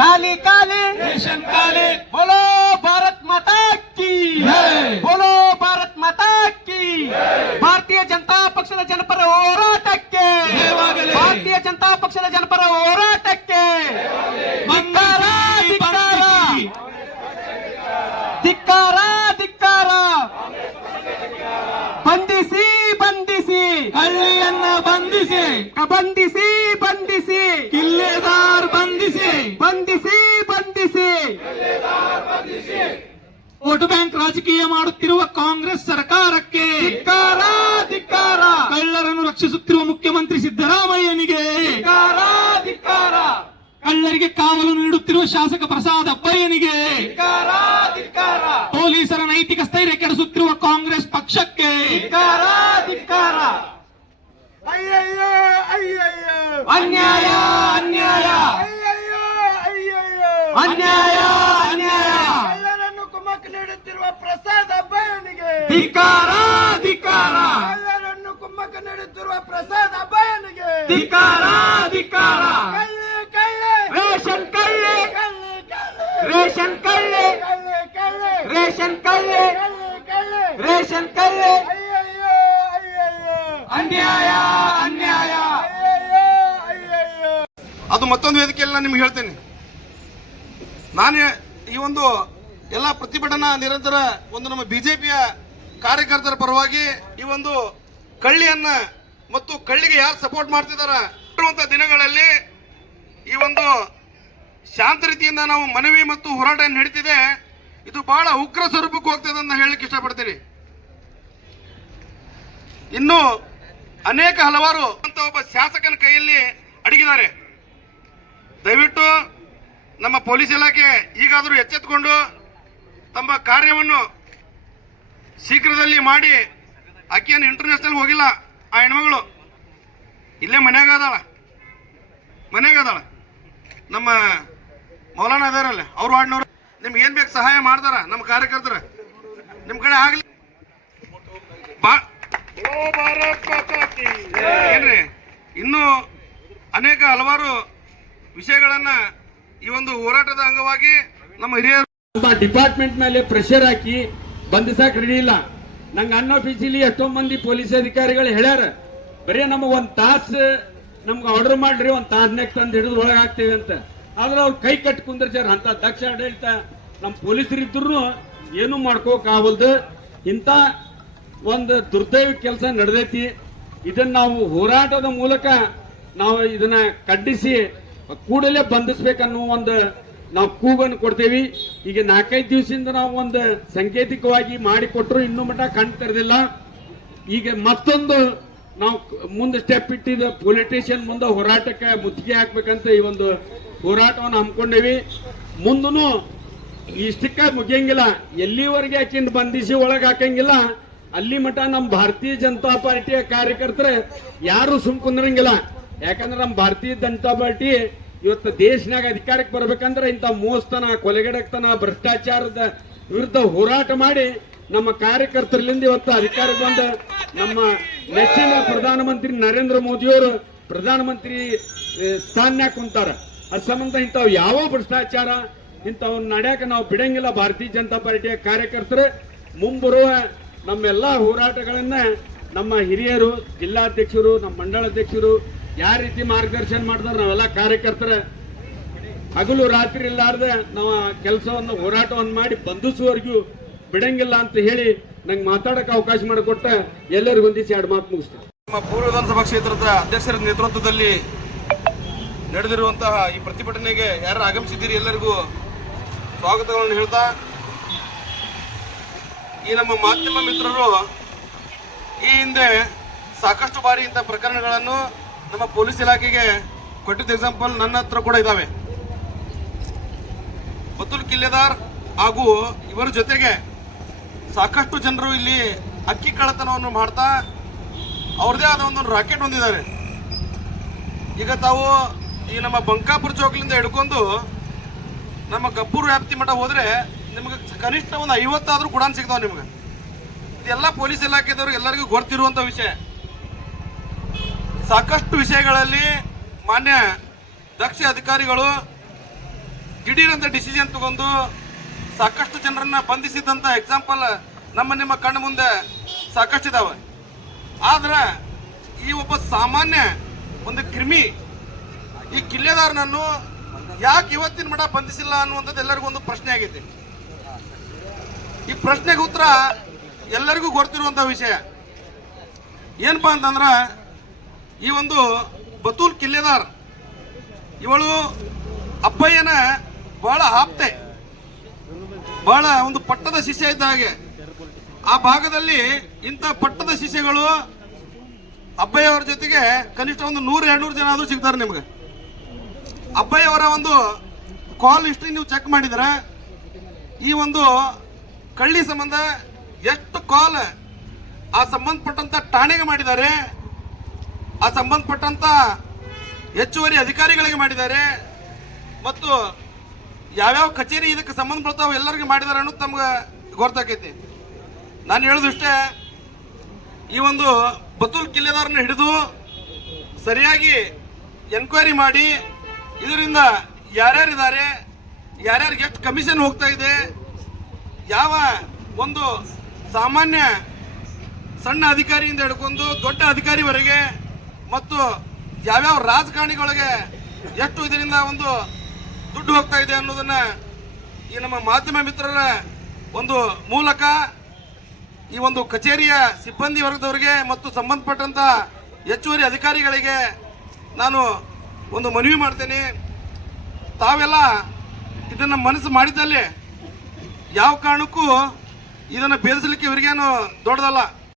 Kali Kali ration ಕಾಲೆ बोलो भारत माता की जय. बोलो भारत माता की ಭಾರತೀಯ ಜನತಾ ಪಕ್ಷದ ಜನಪರ ಹೋರಾಟಕ್ಕೆ ಜಯವಾಗಲಿ. ಭಾರತೀಯ ಜನತಾ ಪಕ್ಷದ ಜನಪರ ಹೋರಾಟಕ್ಕೆ ಧಿಕ್ಕಾರ ಧಿಕ್ಕಾರ ಧಿಕ್ಕಾರ ಧಿಕ್ಕಾರ ಬಂಧಿಸಿ ಬಂಧಿಸಿ ಕಳ್ಳಿಯನ್ನ ಬಂಧಿಸಿ ಬಂಧಿಸಿ ಬಂಧಿಸಿ ವೋಟ್ ಬ್ಯಾಂಕ್ ರಾಜಕೀಯ ಮಾಡುತ್ತಿರುವ ಕಾಂಗ್ರೆಸ್ ಸರ್ಕಾರಕ್ಕೆ ಧಿಕ್ಕಾರ ಧಿಕ್ಕಾರ. ಕಳ್ಳರನ್ನು ರಕ್ಷಿಸುತ್ತಿರುವ ಮುಖ್ಯಮಂತ್ರಿ ಸಿದ್ದರಾಮಯ್ಯನಿಗೆ ಧಿಕ್ಕಾರ ಧಿಕ್ಕಾರ. ಕಳ್ಳರಿಗೆ ಕಾವಲು ನೀಡುತ್ತಿರುವ ಶಾಸಕ ಪ್ರಸಾದ್ ಅಪ್ಪಯ್ಯನಿಗೆ ಧಿಕ್ಕಾರ ಧಿಕ್ಕಾರ. ಪೊಲೀಸರ ನೈತಿಕ ಸ್ಥೈರ್ಯ ಕೆಡಿಸುತ್ತಿರುವ ಕಾಂಗ್ರೆಸ್ ಪಕ್ಷಕ್ಕೆ ಧಿಕ್ಕಾರ ಧಿಕ್ಕಾರ. ಅಯ್ಯಯ್ಯೋ ಅಯ್ಯಯ್ಯೋ. ಅನ್ಯಾಯ ಅನ್ಯಾಯ. ಅಯ್ಯಯ್ಯೋ ಅಯ್ಯಯ್ಯೋ. ಅನ್ಯಾಯ. ನೀಡುತ್ತಿರುವ ಪ್ರಸಾದ ಅಬ್ಬಯ್ಯನಿಗೆ ಧಿಕಾರ ಧಿಕಾರ. ಎಲ್ಲರನ್ನು ಕುಮ್ಮಕ ನಡೆಯುತ್ತಿರುವ ಪ್ರಸಾದ ಅಬ್ಬಯ್ಯನಿಗೆ ಧಿಕಾರ ಧಿಕಾರ. ಕಳ್ಳೆ ಕಳ್ಳೆ. ರೇಷನ್ ಕಳ್ಳೆ. ಕಳ್ಳೆ ಕಳ್ಳಿ. ರೇಷನ್ ಕಳ್ಳೆ. ಕಳ್ಳೆ ಕಳ್ಳೆ. ರೇಷನ್ ಕಳ್ಳೆ. ಕಳ್ಳೆ ಕಳ್ಳಿ. ರೇಷನ್ ಕಳ್ಳೆ. ಅಯ್ಯಯ್ಯೋ ಅಯ್ಯಯ್ಯೋ. ಅನ್ಯಾಯ ಅನ್ಯಾಯ. ಅಯ್ಯಯ್ಯೋ ಅಯ್ಯಯ್ಯೋ. ಅದು ಮತ್ತೊಂದು ವೇದಿಕೆಯಲ್ಲಿ ನಾನು ನಿಮ್ಗೆ ಹೇಳ್ತೇನೆ. ನಾನು ಈ ಒಂದು ಎಲ್ಲ ಪ್ರತಿಭಟನಾ ನಿರಂತರ ಒಂದು ನಮ್ಮ ಬಿಜೆಪಿಯ ಕಾರ್ಯಕರ್ತರ ಪರವಾಗಿ ಈ ಒಂದು ಕಳ್ಳಿಯನ್ನ ಮತ್ತು ಕಳ್ಳಿಗೆ ಯಾರು ಸಪೋರ್ಟ್ ಮಾಡ್ತಿದಾರ ಇರುವಂತ ದಿನಗಳಲ್ಲಿ ಈ ಒಂದು ಶಾಂತ ರೀತಿಯಿಂದ ನಾವು ಮನವಿ ಮತ್ತು ಹೋರಾಟ ನಡೀತಿದೆ, ಇದು ಬಹಳ ಉಗ್ರ ಸ್ವರೂಪಕ್ಕೆ ಹೋಗ್ತದೆ ಅಂತ ಹೇಳಲಿಕ್ಕೆ ಇಷ್ಟಪಡ್ತೀನಿ. ಇನ್ನು ಅನೇಕ ಹಲವಾರು ಅಂತ ಒಬ್ಬ ಶಾಸಕನ ಕೈಯಲ್ಲಿ ಅಡಗಿದ್ದಾರೆ. ದಯವಿಟ್ಟು ನಮ್ಮ ಪೊಲೀಸ್ ಇಲಾಖೆ ಈಗಾದರೂ ಎಚ್ಚೆತ್ತುಕೊಂಡು ತಮ್ಮ ಕಾರ್ಯವನ್ನು ಶೀಘ್ರದಲ್ಲಿ ಮಾಡಿ ಆಕೆಯನ್ನು ಇಂಟರ್ನ್ಯಾಷನಲ್ ಹೋಗಿಲ್ಲ. ಆ ಹೆಣ್ಮಗಳು ಇಲ್ಲೇ ಮನ್ಯಾಗ ಅದಾಳ. ನಮ್ಮ ಮೌಲಾನ ಅದಾರಲ್ಲ, ಅವ್ರು ವಾರ್ಡ್ನವ್ರು ನಿಮ್ಗೆ ಏನು ಬೇಕು ಸಹಾಯ ಮಾಡ್ತಾರ ನಮ್ಮ ಕಾರ್ಯಕರ್ತರ? ನಿಮ್ಮ ಕಡೆ ಆಗಲಿ. ಬಾ. ಏನ್ರಿ? ಇನ್ನೂ ಅನೇಕ ಹಲವಾರು ವಿಷಯಗಳನ್ನ ಈ ಒಂದು ಹೋರಾಟದ ಅಂಗವಾಗಿ ನಮ್ಮ ಹಿರಿಯರು ನಮ್ಮ ಡಿಪಾರ್ಟ್ಮೆಂಟ್ ಮೇಲೆ ಪ್ರೆಷರ್ ಹಾಕಿ ಬಂಧಿಸಕ್ ರೆಡಿ ಇಲ್ಲ. ನಂಗೆ ಅನ್ಅಫಿಷಿಯಲಿ ಎಷ್ಟೋ ಮಂದಿ ಪೊಲೀಸ್ ಅಧಿಕಾರಿಗಳು ಹೇಳ್ಯಾರ, ಬರೀ ನಮಗೆ ಒಂದು ತಾಸು ನಮ್ಗೆ ಆರ್ಡರ್ ಮಾಡ್ರಿ, ಒಂದು ತಾಸ್ನಾಗ ತಂದು ಹಿಡಿದು ಒಳಗೆ ಹಾಕ್ತೇವೆ ಅಂತ. ಆದ್ರೆ ಅವ್ರು ಕೈ ಕಟ್ ಕುಂದಿರ್ಸ್ಯಾರ, ಅಂತ ದಕ್ಷ ಆಡಳಿತ. ನಮ್ಮ ಏನು ಮಾಡ್ಕೋಕ್ ಆಗಲ್ದು. ಇಂಥ ಒಂದು ದುರ್ದೈವ ಕೆಲಸ ನಡೆದೈತಿ. ಇದನ್ನ ನಾವು ಹೋರಾಟದ ಮೂಲಕ ನಾವು ಇದನ್ನ ಖಂಡಿಸಿ ಕೂಡಲೇ ಬಂಧಿಸ್ಬೇಕನ್ನೋ ಒಂದು ನಾವು ಕೂಗನ್ನು ಕೊಡ್ತೇವಿ. ಈಗ ನಾಲ್ಕೈದು ದಿವಸದಿಂದ ನಾವು ಒಂದು ಸಾಂಕೇತಿಕವಾಗಿ ಮಾಡಿಕೊಟ್ರು ಇನ್ನೂ ಮಟ್ಟ ಕಣ್ ಈಗ ಮತ್ತೊಂದು ನಾವು ಮುಂದೆ ಸ್ಟೆಪ್ ಇಟ್ಟಿದ ಪೊಲಿಟಿಷಿಯನ್ ಮುಂದೆ ಹೋರಾಟಕ್ಕೆ ಮುತ್ತಿಗೆ ಹಾಕ್ಬೇಕಂತ ಈ ಒಂದು ಹೋರಾಟವನ್ನು ಹಮ್ಮಿಕೊಂಡೇವಿ. ಮುಂದೂ ಸ್ಟಿಕ್ಕ ಮುಗಿಯಂಗಿಲ್ಲ. ಎಲ್ಲಿವರೆಗೆ ಆಕಿಂದ ಬಂಧಿಸಿ ಒಳಗೆ ಹಾಕಂಗಿಲ್ಲ. ಅಲ್ಲಿ ಮಠ ನಮ್ಮ ಭಾರತೀಯ ಜನತಾ ಪಾರ್ಟಿಯ ಕಾರ್ಯಕರ್ತರು ಯಾರು ಸುಮ್ ಕುಂದ್ರಂಗಿಲ್ಲ ಯಾಕಂದ್ರೆ ನಮ್ಮ ಭಾರತೀಯ ಜನತಾ ಪಾರ್ಟಿ ಇವತ್ತು ದೇಶನಾಗ ಅಧಿಕಾರಕ್ಕೆ ಬರ್ಬೇಕಂದ್ರೆ ಇಂಥ ಮೋಸ್ತನ, ಕೊಲೆಗಡಕ್ತನ, ಭ್ರಷ್ಟಾಚಾರದ ವಿರುದ್ಧ ಹೋರಾಟ ಮಾಡಿ ನಮ್ಮ ಕಾರ್ಯಕರ್ತರಲ್ಲಿಂದ ಇವತ್ತು ಅಧಿಕಾರಕ್ಕೆ ಬಂದ ನಮ್ಮ ನೆಚ್ಚಿನ ಪ್ರಧಾನಮಂತ್ರಿ ನರೇಂದ್ರ ಮೋದಿಯವರು ಪ್ರಧಾನಮಂತ್ರಿ ಸ್ಥಾನ್ಯಾಗ ಕುಂತಾರ. ಅದ್ ಸಂಬಂಧ ಇಂಥವು ಯಾವ ಭ್ರಷ್ಟಾಚಾರ ಇಂಥವನ್ನ ನಡ್ಯಾಕ ನಾವು ಬಿಡಂಗಿಲ್ಲ. ಭಾರತೀಯ ಜನತಾ ಪಾರ್ಟಿಯ ಕಾರ್ಯಕರ್ತರು ಮುಂಬರುವ ನಮ್ಮೆಲ್ಲ ಹೋರಾಟಗಳನ್ನ ನಮ್ಮ ಹಿರಿಯರು, ಜಿಲ್ಲಾಧ್ಯಕ್ಷರು, ನಮ್ಮ ಮಂಡಳಾಧ್ಯಕ್ಷರು ಯಾವ ರೀತಿ ಮಾರ್ಗದರ್ಶನ ಮಾಡಿದ್ರೆ ನಾವೆಲ್ಲ ಕಾರ್ಯಕರ್ತರ. ಹಗಲು ರಾತ್ರಿ ಇಲ್ಲಾರ್ದೆ ನಾವು ಕೆಲಸವನ್ನು ಹೋರಾಟವನ್ನು ಮಾಡಿ ಬಂಧಿಸುವವರೆಗೂ ಬಿಡಂಗಿಲ್ಲ ಅಂತ ಹೇಳಿ ನಂಗೆ ಮಾತಾಡಕ್ಕೆ ಅವಕಾಶ ಮಾಡಿಕೊಟ್ಟ ಎಲ್ಲರಿಗೂ ಹೊಂದಿಸಿ ಎರಡು ಮಾತು ಮುಗಿಸ್ತೀನಿ. ನಮ್ಮ ಪೂರ್ವ ವಿಧಾನಸಭಾ ಕ್ಷೇತ್ರದ ಅಧ್ಯಕ್ಷರ ನೇತೃತ್ವದಲ್ಲಿ ನಡೆದಿರುವಂತಹ ಈ ಪ್ರತಿಭಟನೆಗೆ ಯಾರು ಆಗಮಿಸಿದ್ದೀರಿ ಎಲ್ಲರಿಗೂ ಸ್ವಾಗತಗಳನ್ನು ಹೇಳ್ತಾ, ಈ ನಮ್ಮ ಮಾಧ್ಯಮ ಮಿತ್ರರು ಈ ಹಿಂದೆ ಸಾಕಷ್ಟು ಬಾರಿ ಇಂಥ ಪ್ರಕರಣಗಳನ್ನು ನಮ್ಮ ಪೊಲೀಸ್ ಇಲಾಖೆಗೆ ಕೊಟ್ಟಿದ್ದ ಎಕ್ಸಾಂಪಲ್ ನನ್ನ ಹತ್ರ ಕೂಡ ಇದ್ದಾವೆ ಬತುಲ್ ಕಿಲ್ಲೆದಾರ್ ಹಾಗೂ ಇವರ ಜೊತೆಗೆ ಸಾಕಷ್ಟು ಜನರು ಇಲ್ಲಿ ಅಕ್ಕಿ ಕಳ್ಳತನವನ್ನು ಮಾಡ್ತಾ ಅವ್ರದೇ ಆದ ಒಂದು ರಾಕೆಟ್ ಹೊಂದಿದ್ದಾರೆ. ಈಗ ತಾವು ಈ ನಮ್ಮ ಬಂಕಾಪುರ ಚೌಕ್ಲಿಂದ ಹಿಡ್ಕೊಂಡು ನಮ್ಮ ಗಬ್ಬೂರು ವ್ಯಾಪ್ತಿ ಮಠ ಹೋದರೆ ನಿಮ್ಗೆ ಕನಿಷ್ಠ ಒಂದು ಐವತ್ತಾದ್ರೂ ಕೂಡ ಸಿಗ್ತಾವೆ ನಿಮ್ಗೆ. ಇದೆಲ್ಲ ಪೊಲೀಸ್ ಇಲಾಖೆದವ್ರಿಗೆ ಎಲ್ಲರಿಗೂ ಗೊತ್ತಿರುವಂತ ವಿಷಯ. ಸಾಕಷ್ಟು ವಿಷಯಗಳಲ್ಲಿ ಮಾನ್ಯ ದಕ್ಷ ಅಧಿಕಾರಿಗಳು ದಿಢೀರಂತ ಡಿಸಿಷನ್ ತಗೊಂಡು ಸಾಕಷ್ಟು ಜನರನ್ನು ಬಂಧಿಸಿದಂತ ಎಕ್ಸಾಂಪಲ್ ನಮ್ಮ ನಿಮ್ಮ ಕಣ್ಣು ಮುಂದೆ ಸಾಕಷ್ಟು ಇದಾವೆ ಆದ್ರೆ ಈ ಒಬ್ಬ ಸಾಮಾನ್ಯ ಒಂದು ಕ್ರಿಮಿ ಈ ಕಿಲ್ಲೆದಾರನನ್ನು ಯಾಕೆ ಇವತ್ತಿನ ಮಠ ಬಂಧಿಸಿಲ್ಲ ಅನ್ನುವಂಥದ್ದು ಎಲ್ಲರಿಗೂ ಒಂದು ಪ್ರಶ್ನೆ ಆಗೈತಿ ಈ ಪ್ರಶ್ನೆಗೆ ಉತ್ತರ ಎಲ್ಲರಿಗೂ ಗೊತ್ತಿರುವಂಥ ವಿಷಯ. ಏನಪ್ಪಾ ಅಂತಂದ್ರ ಈ ಒಂದು ಬತೂಲ್ ಕಿಲ್ಲೆದಾರ್, ಇವಳು ಅಪ್ಪಯ್ಯನ ಬಹಳ ಆಪ್ತೆ. ಬಹಳ ಒಂದು ಪಟ್ಟದ ಶಿಷ್ಯ ಇದ್ದ ಹಾಗೆ. ಆ ಭಾಗದಲ್ಲಿ ಇಂಥ ಪಟ್ಟದ ಶಿಷ್ಯಗಳು ಅಬ್ಬಯ್ಯ ಅವರ ಜೊತೆಗೆ ಕನಿಷ್ಠ ಒಂದು ನೂರು, ಎರಡ್ನೂರು ಜನ ಆದ್ರೂ ಸಿಗ್ತಾರೆ ನಿಮ್ಗೆ. ಅಬ್ಬಯ್ಯವರ ಒಂದು ಕಾಲ್ ಹಿಸ್ಟ್ರಿ ನೀವು ಚೆಕ್ ಮಾಡಿದ್ರೆ ಈ ಒಂದು ಕಳ್ಳಿ ಸಂಬಂಧ ಎಷ್ಟು ಕಾಲ್ ಆ ಸಂಬಂಧಪಟ್ಟಂತ ಠಾಣೆಗೆ ಮಾಡಿದ್ದಾರೆ. ಆ ಸಂಬಂಧಪಟ್ಟಂತ ಹೆಚ್ಚುವರಿ ಅಧಿಕಾರಿಗಳಿಗೆ ಮಾಡಿದ್ದಾರೆ. ಮತ್ತು ಯಾವ್ಯಾವ ಕಚೇರಿ ಇದಕ್ಕೆ ಸಂಬಂಧಪಡ್ತಾವೆ ಎಲ್ಲರಿಗೂ ಮಾಡಿದ್ದಾರೆ ಅನ್ನೋದು ತಮ್ಗೆ ಗೊತ್ತಾಕೈತಿ ನಾನು ಹೇಳೋದಿಷ್ಟೇ ಈ ಒಂದು ಬತುಲ್ ಕಿಲ್ಲೆದಾರನ್ನ ಹಿಡಿದು ಸರಿಯಾಗಿ ಎನ್ಕ್ವೈರಿ ಮಾಡಿ, ಇದರಿಂದ ಯಾರ್ಯಾರಿದ್ದಾರೆ, ಯಾರ್ಯಾರಿಗೆ ಎಷ್ಟು ಕಮಿಷನ್ ಹೋಗ್ತಾ ಇದೆ, ಯಾವ ಒಂದು ಸಾಮಾನ್ಯ ಸಣ್ಣ ಅಧಿಕಾರಿಯಿಂದ ಹಿಡ್ಕೊಂಡು ದೊಡ್ಡ ಅಧಿಕಾರಿವರೆಗೆ ಮತ್ತು ಯಾವ್ಯಾವ ರಾಜಕಾರಣಿಗಳಿಗೆ ಎಷ್ಟು ಇದರಿಂದ ಒಂದು ದುಡ್ಡು ಹೋಗ್ತಾ ಇದೆ ಅನ್ನೋದನ್ನ ಈ ನಮ್ಮ ಮಾಧ್ಯಮ ಮಿತ್ರರ ಒಂದು ಮೂಲಕ ಈ ಒಂದು ಕಚೇರಿಯ ಸಿಬ್ಬಂದಿ ವರ್ಗದವರಿಗೆ ಮತ್ತು ಸಂಬಂಧಪಟ್ಟಂತ ಹೆಚ್ಚುವರಿ ಅಧಿಕಾರಿಗಳಿಗೆ ನಾನು ಒಂದು ಮನವಿ ಮಾಡ್ತೇನೆ. ತಾವೆಲ್ಲ ಇದನ್ನ ಮನಸ್ಸು ಮಾಡಿದ್ದಲ್ಲಿ ಯಾವ ಕಾರಣಕ್ಕೂ ಇದನ್ನು ಬೇಧಿಸಲಿಕ್ಕೆ ಇವರಿಗೇನು ದೊಡ್ಡದಲ್ಲ.